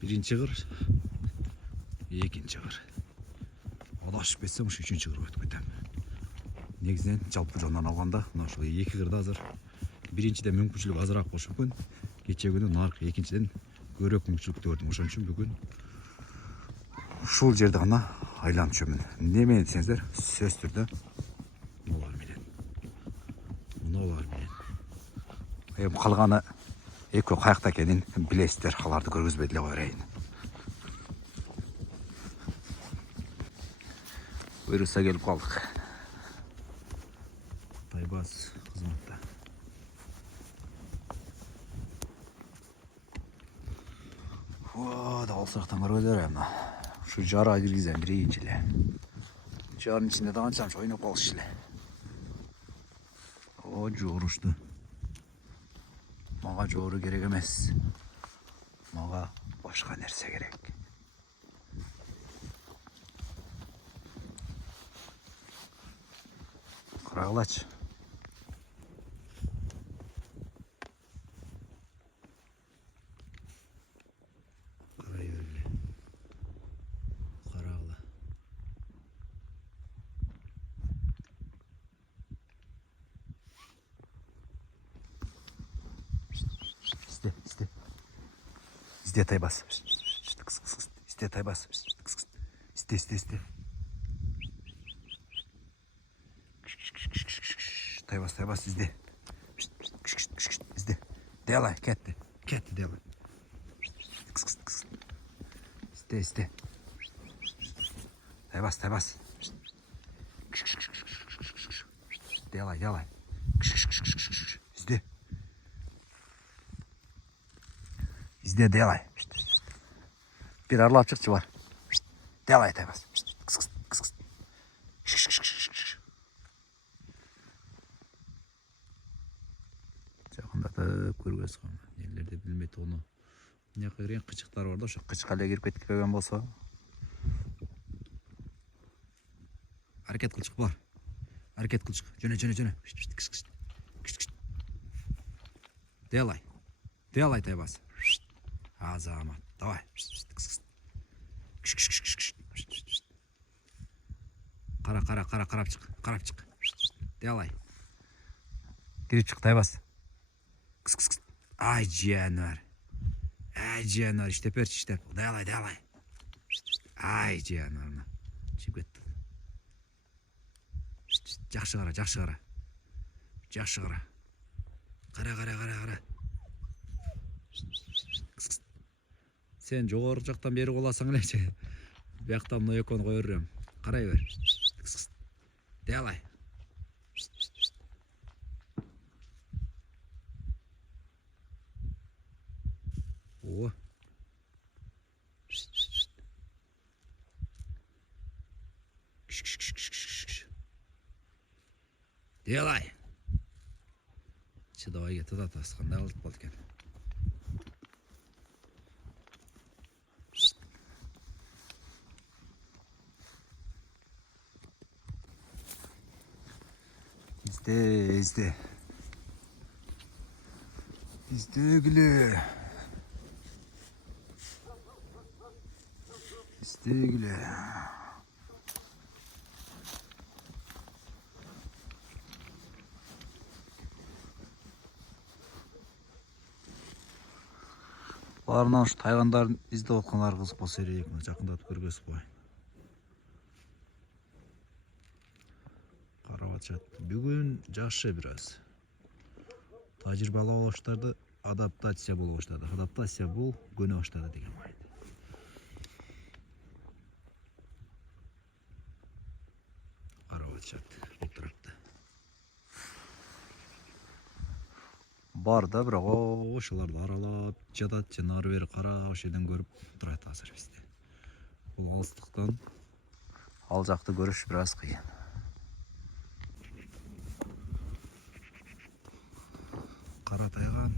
Birinci qır, ikinci qır. Adашып кетсем, ушу үчүнчү кырга өтүп кетем. Негизинен жалпы жондан алганда, мына ушул эки кырда азыр биринчиден мүмкүнчүлүк азыраак болушу мүмкүн. Кече күнү наркы экинчиден көбүрөөк мүмкүнчүлүктү көрдүм. Ошон үчүн бүгүн ушул жерди гана айланып жүрмүн. Эмне менен десеңиздер, сөзсүз түрдө мулар менен. Муналар менен. Эми калганы экөө каякта экенин билесиздер, аларды көргөзбөй деле кое берейин. Буйруса келип калдык. Тайбас кызматта. Да алсырактан көргөзөр эми. Ушу жара киргизем биринчи эле. Жарын ичинде да канчамча ойноп калыш эле. Жорушты. Мага жору керек эмес. Мага башка нерсе керек. Карагылачы. Карай бергиле. Карагыла. Изде Тайбас. Изде Тайбас. Изде. Тайбас изде. Изде. Делай, кетти делай. Изде. Тайбас. Делай. Изде делай. Bir arlap çıkçı var. Делай Тайбас. Жақындатып көргөзүп калган. Элерде билмейт ону. Мына кырын кычыктар бар да, ошо кычыкка эле кирип кетпеген болсо. Аракет кылчык бар. Жөнө. Делай Тайбас. Азамат. Давай. Карап чык. Делай. Кирип чык Тайбас. Ай жануар, иштеп. Делай. Ай жануар. Чыгып кетти. Жакшы кара. Кара. Сен жогору жактан бери коласаң элечи. Бияктан мына экөөнү кое берем. Карай бер. Делай. О. Делай. Давай кет, кандай кылып калды экен. İzde. İzde güle. Барынан ушу тайгандарын издеп аткандар кызык болсо керек. Жакындатып көргөзүп коеюн. Бүгүн жакшы бир аз. Тажрыйбалуу баштады, адаптация боло баштады. Адаптация бул көнө баштады деген майн. Карап бул тарапта. Бар да, бирок ошолорду аралап жатат, жана ары бери карап, ошол жерден көрүп турат азыр бизде. Бул алыстыктан ал жакты көрүш бир аз кыйын. Кара тайган.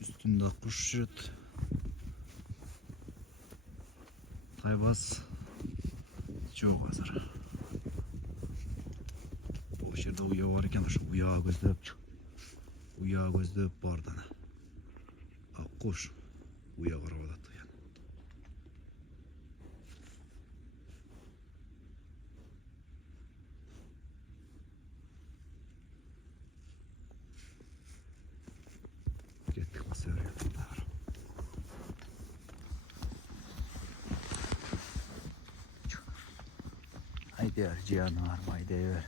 Üstünde kuş жүрөт. Тайбас жок азыр. Бул жерде уя бар экен, ошо уяга көздөп Uya gözдөп bardana. Akkuş. Uya qarab atdı yani. Kettik bu sefer yatında. Haydi yer cihan var mı? Haydi yer.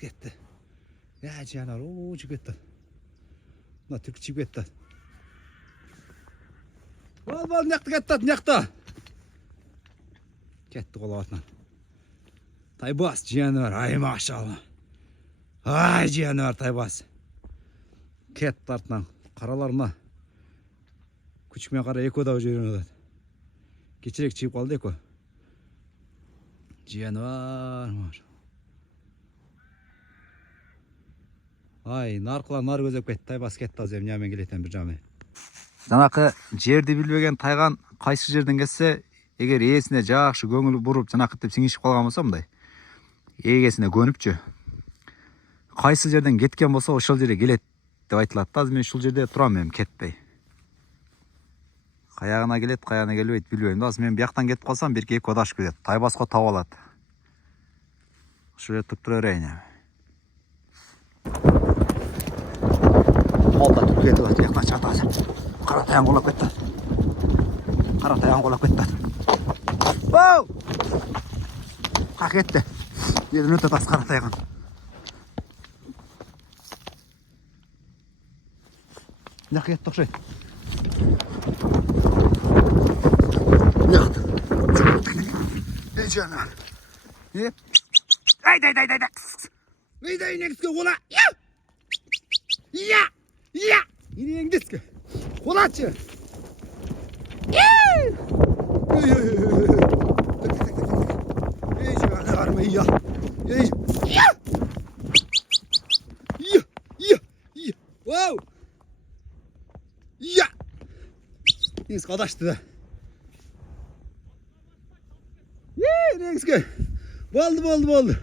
Ketdi. Ya cihanar o çıkıp ketdi. Buna türk çıkıp ketdi. Bol naqda ketdi, naqda. Ketdi qo'latdan. Taybas cihanar, ay maşallah. Ay cihanar taybas. Ketdi artdan. Qaralarına. Küçükme qara eko da жүрөт. Кечирээк чыгып калды эко. Cihanar var. Ay, narqılar nar gözөp ketти, taybas ketти азыр эмне келетен бир жамы. Жанакы жерди билбеген тайган кайсы жерден келсе, эгер ээсине жакшы көңүл буруп, жанакы деп сиңишип калган болсо мындай. Эгесине көнүпчү. Кайсы жерден кеткен болсо, ошол жерге келет деп айтылат да. Азыр мен ушул жерде турам эми кетпей. Каягына келет, каягына келбейт билбейм да. Азыр мен бияктан кетип калсам, бирки эки одаш келет. Тайбаско таап алат. Ушул жерде туруп тура берейин эми. Molda tuttu ketip atı yakına çıkarttı azı. Kara tayan kolap ketті. Kara tayan kolap ketті. Wow! Kalk ketті. Yerden öte tas kara tayan. Ne ketті okşay. Ne yaptı? Ne canım? Ne? Ay. Ne nekske ola? Ya! Ya! Ya! Yine İngilizce. Kolatçı. Ne var mı ya? Ya! Wow! Ya! Neyse kadaştı. Neyse. Oldu.